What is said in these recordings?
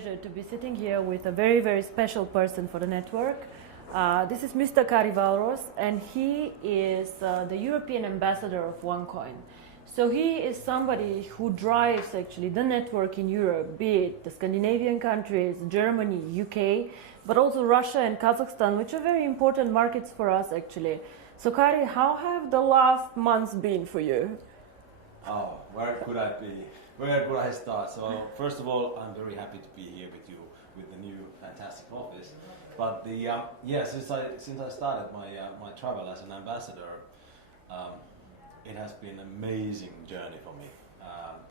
Pleasure to be sitting here with a very, very special person for the network. This is Mr. Kari Valros, and he is the European ambassador of OneCoin. So he is somebody who drives actually the network in Europe, be it the Scandinavian countries, Germany, UK, but also Russia and Kazakhstan, which are very important markets for us actually. So Kari, how have the last months been for you? Oh, where could I be? Where could I start? So first of all, I'm very happy to be here with you with the new fantastic office. But since I started my travel as an ambassador, it has been an amazing journey for me.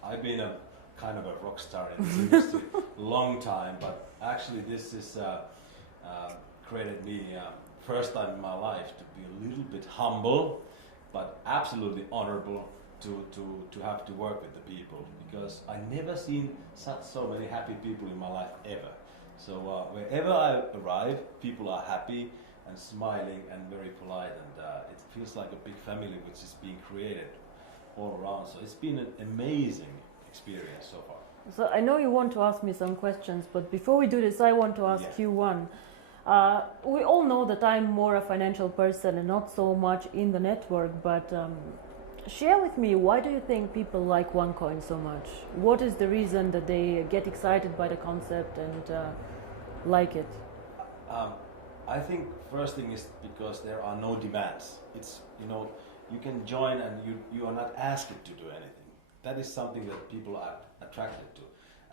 I've been a kind of a rock star in this industry a long time, but actually this is created me first time in my life to be a little bit humble, but absolutely honorable to have to work with the people, because I never seen so many happy people in my life ever. So wherever I arrive, people are happy and smiling and very polite, and it feels like a big family which is being created all around. So it's been an amazing experience so far. So I know you want to ask me some questions, but before we do this, I want to ask you one. We all know that I'm more a financial person and not so much in the network, but share with me, why do you think people like OneCoin so much? What is the reason that they get excited by the concept and like it? I think first thing is because there are no demands. It's, you can join and you are not asked to do anything. That is something that people are attracted to.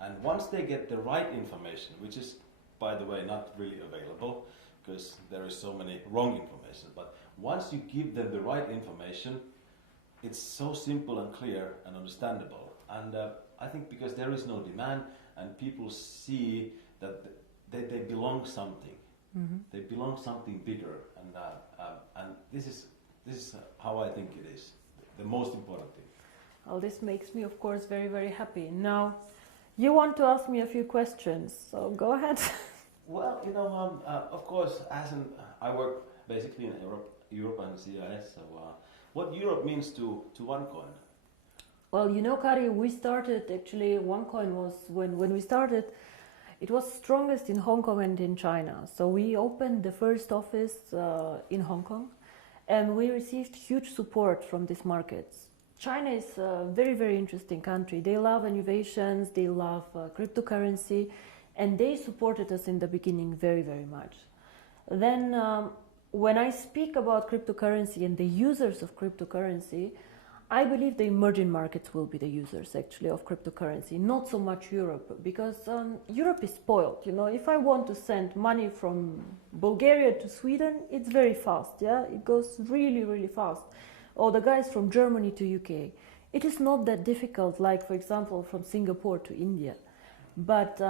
And once they get the right information, which is, by the way, not really available because there is so many wrong information, but once you give them the right information, it's so simple and clear and understandable. And I think because there is no demand and people see that they belong something. Mm-hmm. They belong something bigger, and this is how I think it is the most important thing. Well, this makes me, of course, very, very happy. Now, you want to ask me a few questions, so go ahead. Well, of course, I work basically in Europe and CIS. So, what Europe means to OneCoin? Well, Kari, we started actually. OneCoin was when we started. It was strongest in Hong Kong and in China. So we opened the first office in Hong Kong, and we received huge support from these markets. China is a very, very interesting country. They love innovations, they love cryptocurrency, and they supported us in the beginning very, very much. Then when I speak about cryptocurrency and the users of cryptocurrency, I believe the emerging markets will be the users actually of cryptocurrency, not so much Europe, because Europe is spoiled. If I want to send money from Bulgaria to Sweden, it's very fast, yeah? It goes really, really fast. Or the guys from Germany to UK. It is not that difficult, like, for example, from Singapore to India. But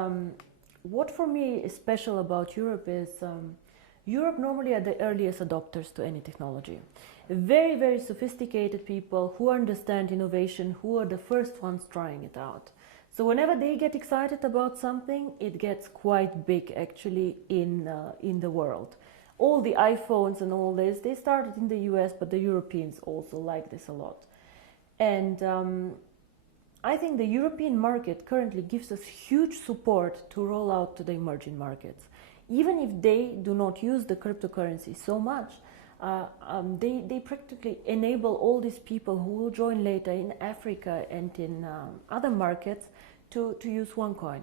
what for me is special about Europe is Europe normally are the earliest adopters to any technology. Very, very sophisticated people who understand innovation, who are the first ones trying it out. So whenever they get excited about something, it gets quite big actually in the world. All the iPhones and all this, they started in the US, but the Europeans also like this a lot. And I think the European market currently gives us huge support to roll out to the emerging markets. Even if they do not use the cryptocurrency so much, they practically enable all these people who will join later in Africa and in other markets to use OneCoin.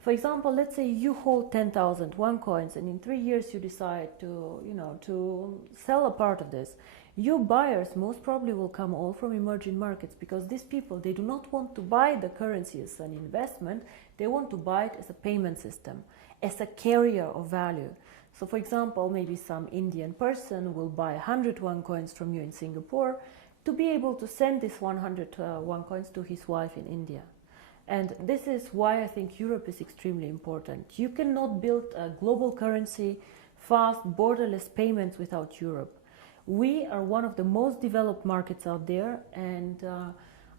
For example, let's say you hold 10,000 OneCoins, and in 3 years you decide to sell a part of this. Your buyers most probably will come all from emerging markets, because these people, they do not want to buy the currency as an investment, they want to buy it as a payment system, as a carrier of value. So for example, maybe some Indian person will buy 100 OneCoins from you in Singapore to be able to send this 100 OneCoins to his wife in India. And this is why I think Europe is extremely important. You cannot build a global currency, fast, borderless payments without Europe. We are one of the most developed markets out there, and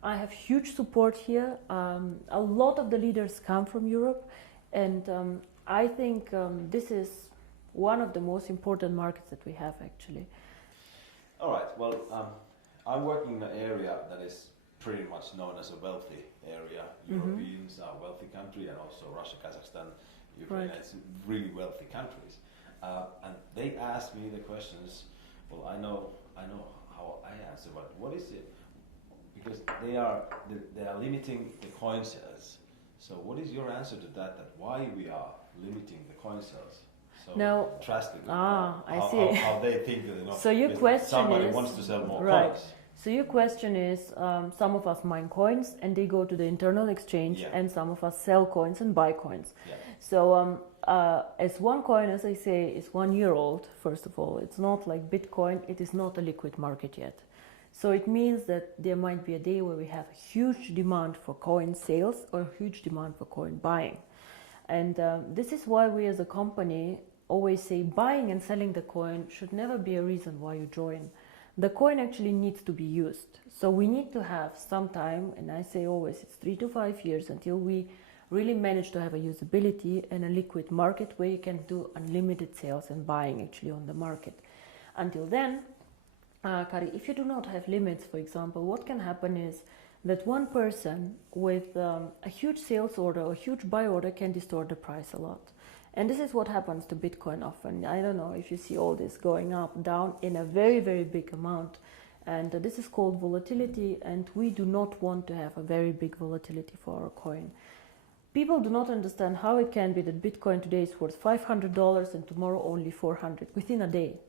I have huge support here. A lot of the leaders come from Europe, and I think this is one of the most important markets that we have actually. All right, well, I'm working in an area that is pretty much known as a wealthy area. Europeans are wealthy country, and also Russia, Kazakhstan, Ukraine, it's really wealthy countries. And they asked me the questions. Well, I know how I answer, but what is it? Because they are limiting the coin sales. So what is your answer to that? That why we are limiting the coin sales so drastically? I see. How they think that, you know, so your question somebody is, wants to sell more right. coins. So your question is, some of us mine coins and they go to the internal exchange, and some of us sell coins and buy coins. Yeah. So as OneCoin, as I say, is 1 year old, first of all. It's not like Bitcoin. It is not a liquid market yet. So it means that there might be a day where we have a huge demand for coin sales or huge demand for coin buying. And this is why we as a company always say buying and selling the coin should never be a reason why you join. The coin actually needs to be used. So we need to have some time, and I say always it's 3 to 5 years until we really manage to have a usability and a liquid market where you can do unlimited sales and buying actually on the market. Until then, Kari, if you do not have limits, for example, what can happen is that one person with a huge sales order or huge buy order can distort the price a lot. And this is what happens to Bitcoin often. I don't know if you see all this going up, down in a very, very big amount. And this is called volatility, and we do not want to have a very big volatility for our coin. People do not understand how it can be that Bitcoin today is worth $500 and tomorrow only 400 within a day.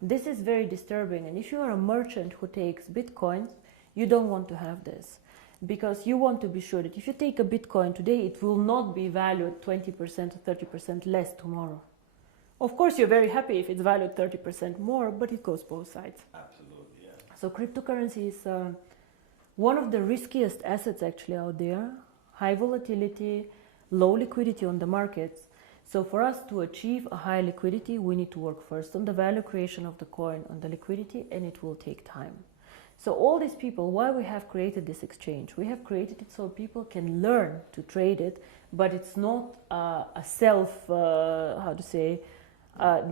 This is very disturbing, and if you are a merchant who takes Bitcoins, you don't want to have this, because you want to be sure that if you take a Bitcoin today, it will not be valued 20% or 30% less tomorrow. Of course, you're very happy if it's valued 30% more, but it goes both sides. Absolutely, yeah. So cryptocurrency is one of the riskiest assets actually out there. High volatility, low liquidity on the markets. So for us to achieve a high liquidity, we need to work first on the value creation of the coin, on the liquidity, and it will take time. So all these people, why we have created this exchange? We have created it so people can learn to trade it, but it's not a self, the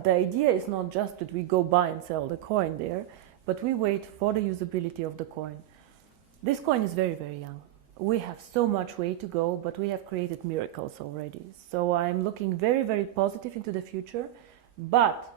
idea is not just that we go buy and sell the coin there, but we wait for the usability of the coin. This coin is very, very young. We have so much way to go, but we have created miracles already. So I'm looking very, very positive into the future. But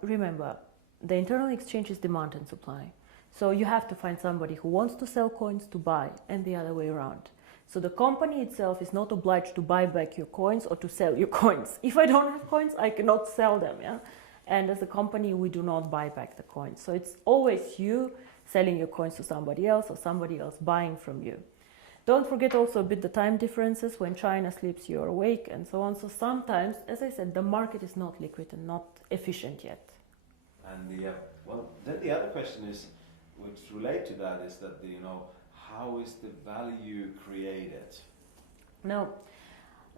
remember, the internal exchange is demand and supply. So you have to find somebody who wants to sell coins to buy, and the other way around. So the company itself is not obliged to buy back your coins or to sell your coins. If I don't have coins, I cannot sell them. Yeah? And as a company, we do not buy back the coins. So it's always you selling your coins to somebody else or somebody else buying from you. Don't forget also a bit the time differences. When China sleeps, you're awake, and so on. So sometimes, as I said, the market is not liquid and not efficient yet. And then the other question is, which relate to that, is that how is the value created? Now,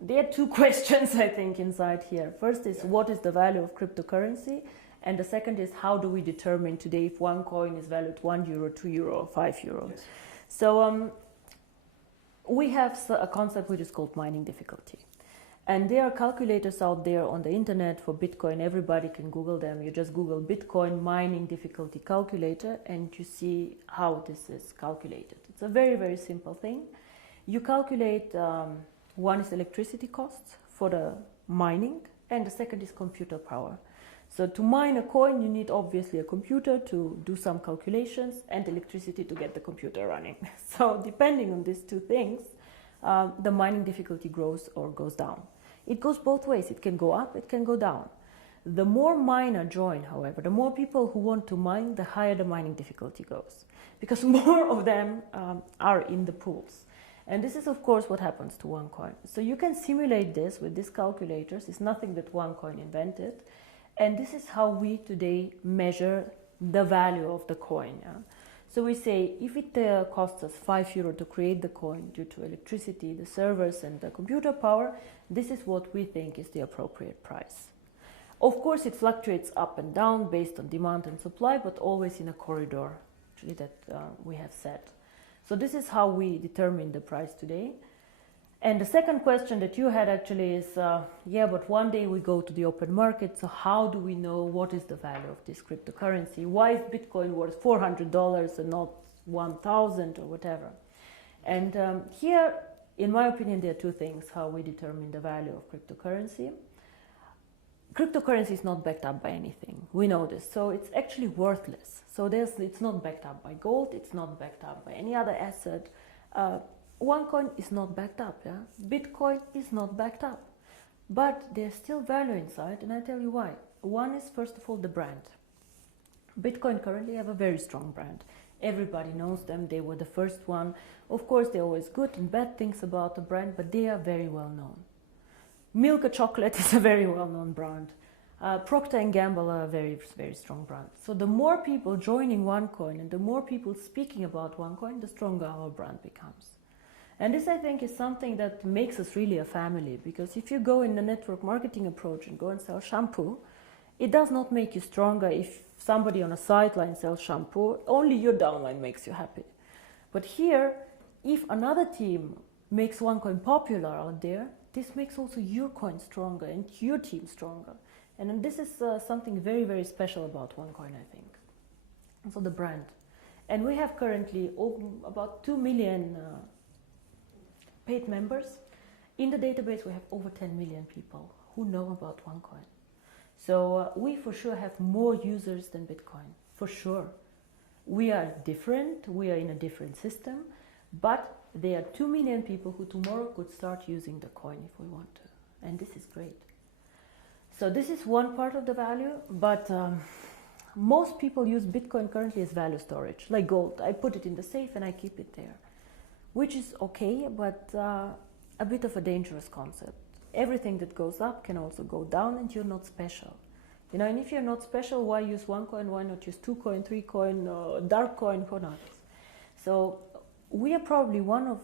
there are two questions I think inside here. First is what is the value of cryptocurrency, and the second is how do we determine today if one coin is valued €1, €2, or €5? Yes. So we have a concept which is called mining difficulty. And there are calculators out there on the internet for Bitcoin. Everybody can Google them. You just Google Bitcoin mining difficulty calculator and you see how this is calculated. It's a very, very simple thing. You calculate, one is electricity costs for the mining, and the second is computer power. So to mine a coin, you need obviously a computer to do some calculations and electricity to get the computer running. So depending on these two things, the mining difficulty grows or goes down. It goes both ways. It can go up, it can go down. The more miner join, however, the more people who want to mine, the higher the mining difficulty goes, because more of them are in the pools. And this is, of course, what happens to OneCoin. So you can simulate this with these calculators. It's nothing that OneCoin invented. And this is how we today measure the value of the coin. Yeah? So we say if it costs us €5 to create the coin due to electricity, the servers and the computer power, this is what we think is the appropriate price. Of course, it fluctuates up and down based on demand and supply, but always in a corridor actually that we have set. So this is how we determine the price today. And the second question that you had actually is, but one day we go to the open market, so how do we know what is the value of this cryptocurrency? Why is Bitcoin worth $400 and not 1,000 or whatever? And here, in my opinion, there are two things how we determine the value of cryptocurrency. Cryptocurrency is not backed up by anything. We know this. So it's actually worthless. So it's not backed up by gold. It's not backed up by any other asset. OneCoin is not backed up. Yeah? Bitcoin is not backed up. But there's still value inside, and I tell you why. One is, first of all, the brand. Bitcoin currently have a very strong brand. Everybody knows them. They were the first one. Of course, there are always good and bad things about the brand, but they are very well known. Milka Chocolate is a very well-known brand. Procter & Gamble are a very, very strong brand. So the more people joining OneCoin and the more people speaking about OneCoin, the stronger our brand becomes. And this, I think, is something that makes us really a family, because if you go in the network marketing approach and go and sell shampoo, it does not make you stronger if somebody on a sideline sells shampoo. Only your downline makes you happy. But here, if another team makes OneCoin popular out there, this makes also your coin stronger and your team stronger. And this is something very, very special about OneCoin, I think. And so the brand. And we have currently about 2 million paid members. In the database, we have over 10 million people who know about OneCoin. So we for sure have more users than Bitcoin, for sure. We are different, we are in a different system, but there are 2 million people who tomorrow could start using the coin if we want to. And this is great. So this is one part of the value, but most people use Bitcoin currently as value storage, like gold. I put it in the safe and I keep it there, which is okay, but a bit of a dangerous concept. Everything that goes up can also go down, and you're not special. You know, and if you're not special, why use OneCoin? Why not use 2Coin, 3Coin, dark coin, who knows? So we are probably one of,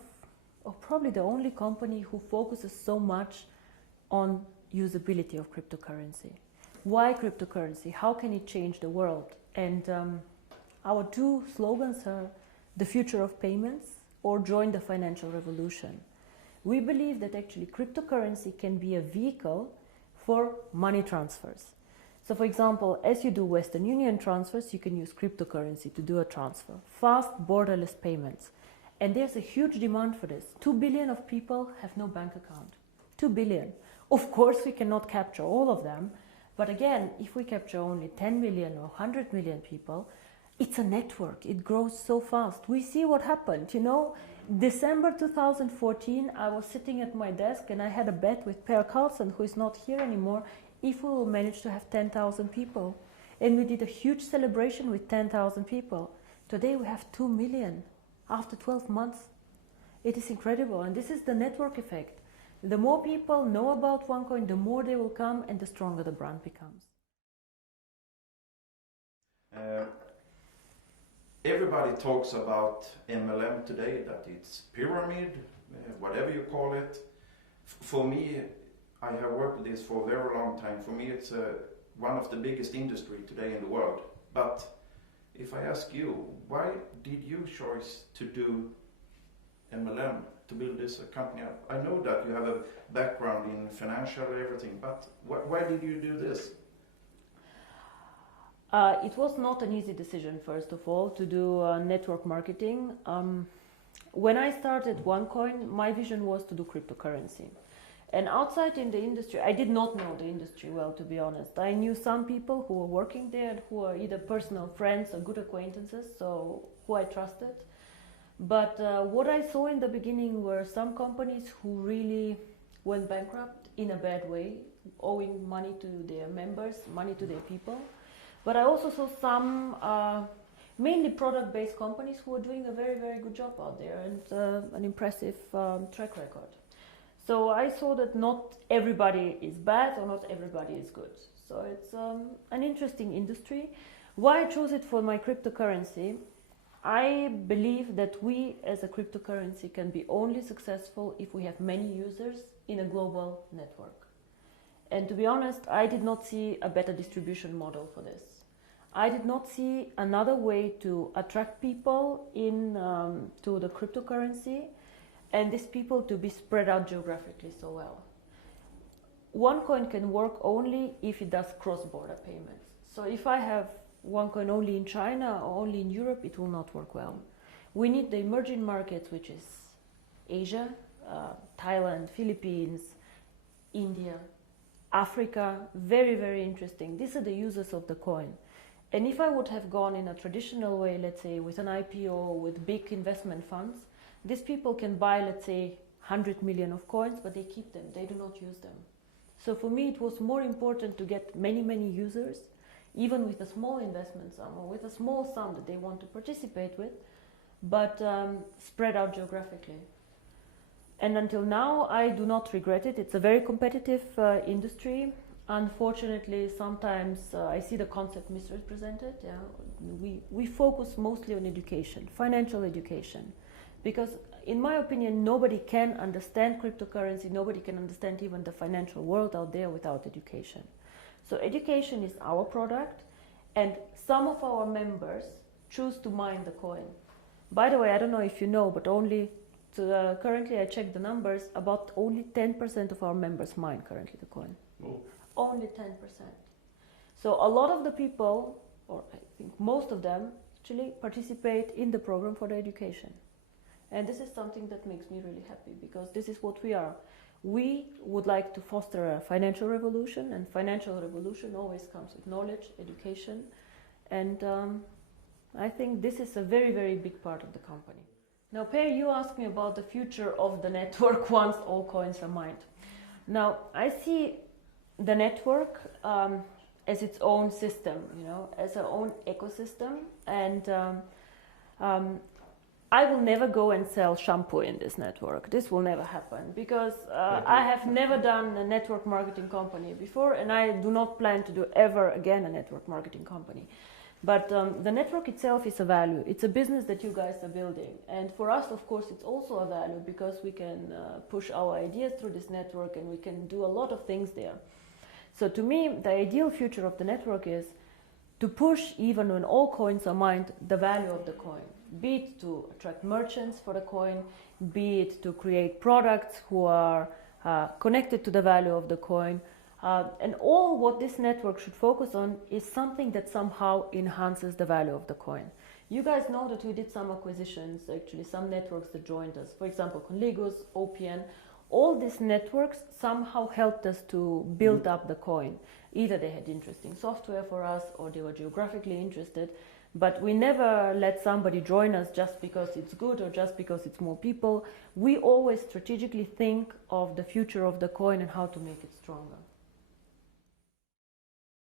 or probably the only company who focuses so much on usability of cryptocurrency. Why cryptocurrency? How can it change the world? And our two slogans are the future of payments or join the financial revolution. We believe that actually cryptocurrency can be a vehicle for money transfers. So for example, as you do Western Union transfers, you can use cryptocurrency to do a transfer. Fast, borderless payments. And there's a huge demand for this. 2 billion of people have no bank account. 2 billion. Of course, we cannot capture all of them. But again, if we capture only 10 million or 100 million people, it's a network. It grows so fast. We see what happened. You know, December 2014, I was sitting at my desk and I had a bet with Per Carlson, who is not here anymore, if we will manage to have 10,000 people. And we did a huge celebration with 10,000 people. Today we have 2 million after 12 months. It is incredible. And this is the network effect. The more people know about OneCoin, the more they will come and the stronger the brand becomes. Everybody talks about MLM today, that it's pyramid, whatever you call it. For me, I have worked with this for a very long time. For me, it's one of the biggest industry today in the world. But if I ask you, why did you choose to do MLM, to build this company up? I know that you have a background in financial everything, but why did you do this? It was not an easy decision, first of all, to do network marketing. When I started OneCoin, my vision was to do cryptocurrency. And outside in the industry, I did not know the industry well, to be honest. I knew some people who were working there and who are either personal friends or good acquaintances, so who I trusted. But what I saw in the beginning were some companies who really went bankrupt in a bad way, owing money to their members, money to their people. But I also saw some mainly product-based companies who were doing a very, very good job out there and an impressive track record. So I saw that not everybody is bad or not everybody is good. So it's an interesting industry. Why I chose it for my cryptocurrency? I believe that we as a cryptocurrency can be only successful if we have many users in a global network. And to be honest, I did not see a better distribution model for this. I did not see another way to attract people in to the cryptocurrency and these people to be spread out geographically so well. OneCoin can work only if it does cross-border payments. So if I have OneCoin only in China or only in Europe, it will not work well. We need the emerging markets, which is Asia, Thailand, Philippines, India, Africa, very, very interesting. These are the users of the coin. And if I would have gone in a traditional way, let's say with an IPO, with big investment funds, these people can buy, let's say, 100 million of coins, but they keep them, they do not use them. So for me, it was more important to get many, many users, even with a small investment sum or with a small sum that they want to participate with, but spread out geographically. And until now, I do not regret it. It's a very competitive industry. Unfortunately, sometimes I see the concept misrepresented. Yeah? We focus mostly on education, financial education, because in my opinion, nobody can understand cryptocurrency, nobody can understand even the financial world out there without education. So education is our product, and some of our members choose to mine the coin. By the way, I don't know if you know, but currently I checked the numbers, about only 10% of our members mine currently the coin. Oh. Only 10%. So a lot of the people, or I think most of them, actually participate in the program for the education. And this is something that makes me really happy, because this is what we are. We would like to foster a financial revolution, and financial revolution always comes with knowledge, education, and I think this is a very, very big part of the company. Now, Per, you asked me about the future of the network once all coins are mined. Now, I see the network as its own system, as our own ecosystem, and I will never go and sell shampoo in this network. This will never happen, because I have never done a network marketing company before, and I do not plan to do ever again a network marketing company. But the network itself is a value. It's a business that you guys are building. And for us, of course, it's also a value, because we can push our ideas through this network, and we can do a lot of things there. So to me, the ideal future of the network is to push, even when all coins are mined, the value of the coin. Be it to attract merchants for the coin, be it to create products who are connected to the value of the coin. And all what this network should focus on is something that somehow enhances the value of the coin. You guys know that we did some acquisitions, actually some networks that joined us. For example, Conligus, OPN. All these networks somehow helped us to build up the coin. Either they had interesting software for us, or they were geographically interested. But we never let somebody join us just because it's good or just because it's more people. We always strategically think of the future of the coin and how to make it stronger.